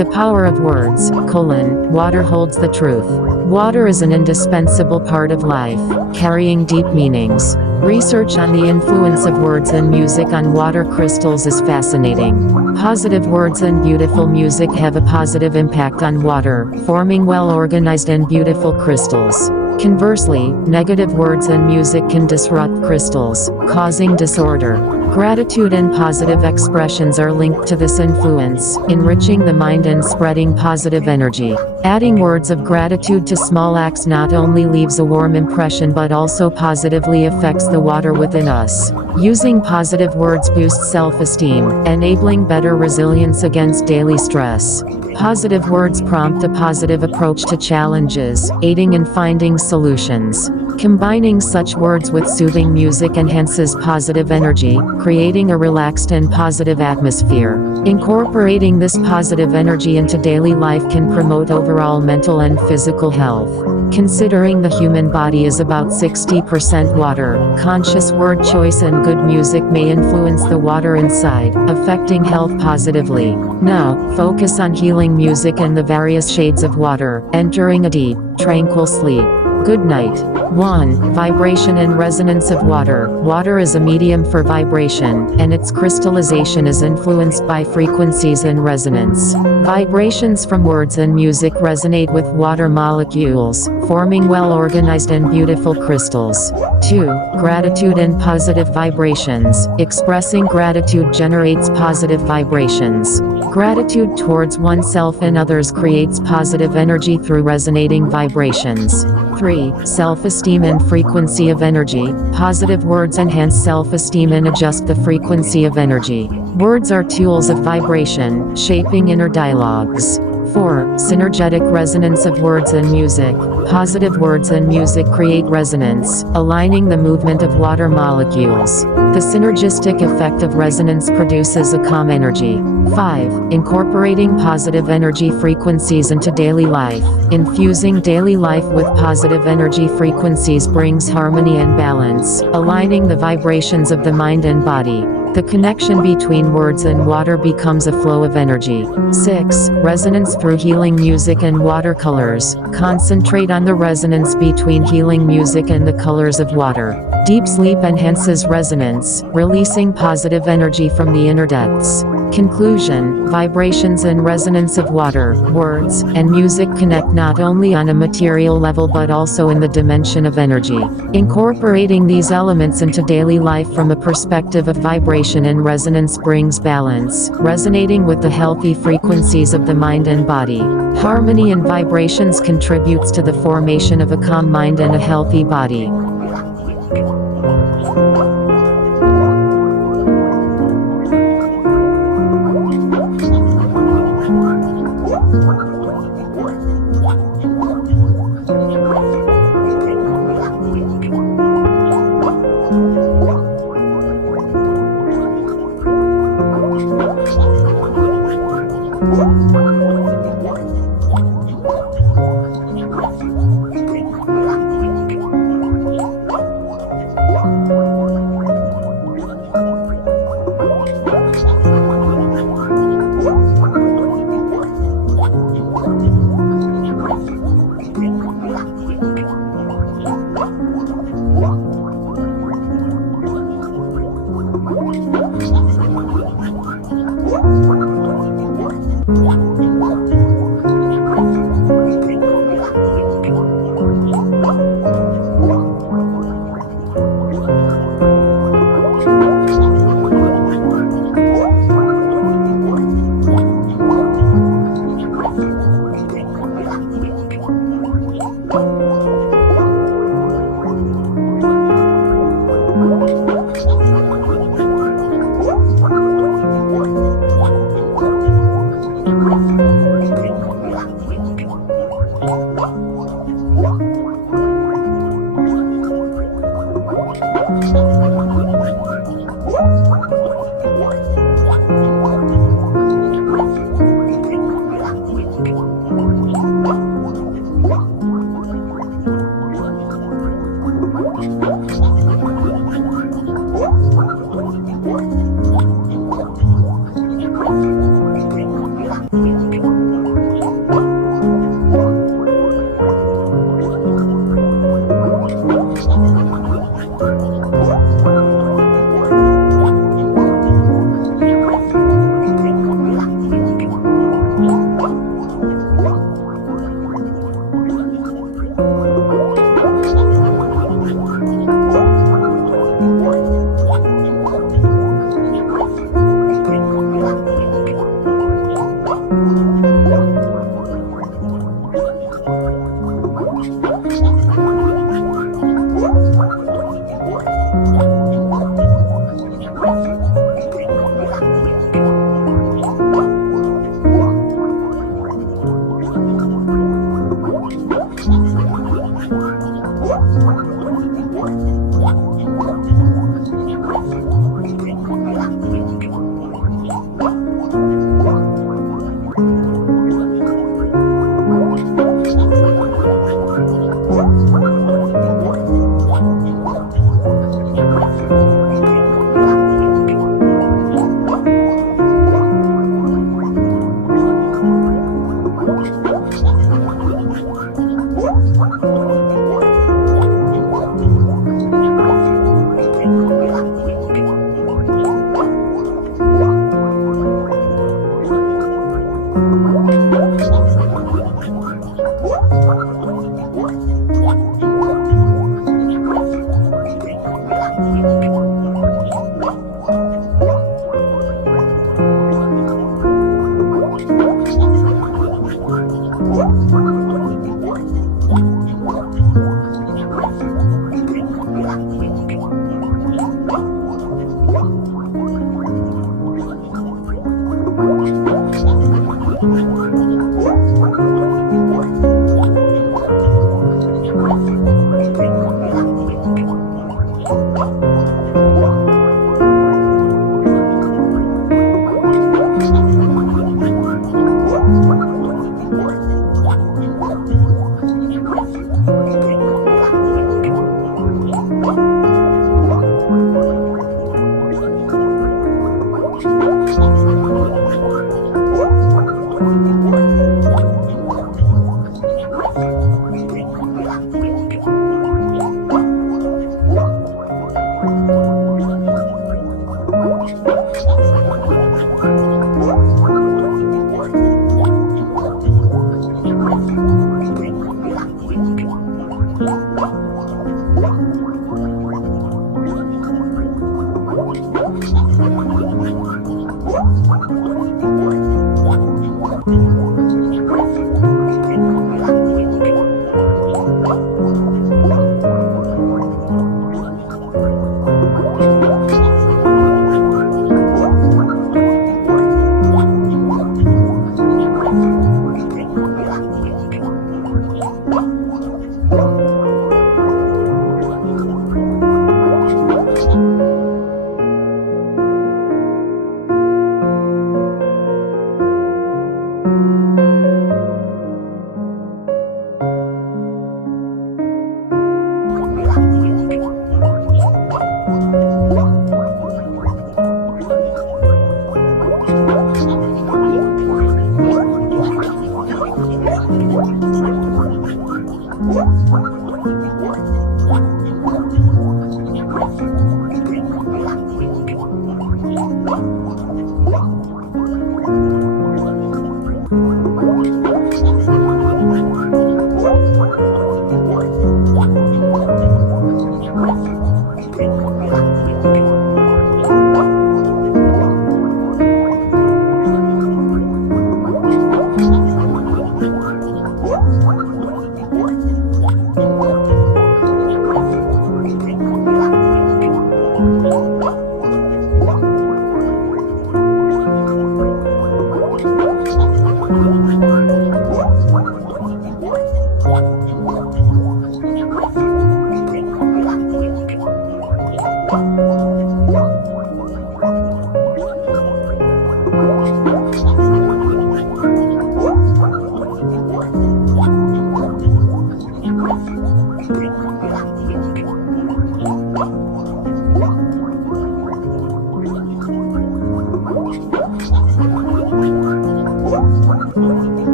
The power of words, water holds the truth. Water is an indispensable part of life, carrying deep meanings. Research on the influence of words and music on water crystals is fascinating. Positive words and beautiful music have a positive impact on water, forming well-organized and beautiful crystals. Conversely, negative words and music can disrupt crystals, causing disorder. Gratitude and positive expressions are linked to this influence, enriching the mind and spreading positive energy. Adding words of gratitude to small acts not only leaves a warm impression but also positively affects the water within us. Using positive words boosts self-esteem, enabling better resilience against daily stress. Positive words prompt a positive approach to challenges, aiding in finding solutions. Combining such words with soothing music enhances positive energy, creating a relaxed and positive atmosphere. Incorporating this positive energy into daily life can promote overall mental and physical health. Considering the human body is about 60% water, conscious word choice and good music may influence the water inside, affecting health positively. Now, focus on healing music and the various shades of water, entering a deep, tranquil sleep. Good night. 1. Vibration and resonance of water. Water is a medium for vibration, and its crystallization is influenced by frequencies and resonance. Vibrations from words and music resonate with water molecules, forming well-organized and beautiful crystals. 2. Gratitude and positive vibrations. Expressing gratitude generates positive vibrations. Gratitude towards oneself and others creates positive energy through resonating vibrations. 3. Self-esteem and frequency of energy. Positive words enhance self-esteem and adjust the frequency of energy. Words are tools of vibration, shaping inner dialogues. 4. Synergetic resonance of words and music. Positive words and music create resonance, aligning the movement of water molecules. The synergistic effect of resonance produces a calm energy. 5. Incorporating positive energy frequencies into daily life. Infusing daily life with positive energy frequencies brings harmony and balance, aligning the vibrations of the mind and body. The connection between words and water becomes a flow of energy. 6. Resonance through healing music and watercolors. Concentrate on the resonance between healing music and the colors of water. Deep sleep enhances resonance, releasing positive energy from the inner depths. Conclusion: vibrations and resonance of water, words, and music connect not only on a material level but also in the dimension of energy. Incorporating these elements into daily life from a perspective of vibration and resonance brings balance, resonating with the healthy frequencies of the mind and body. Harmony and vibrations contributes to the formation of a calm mind and a healthy body.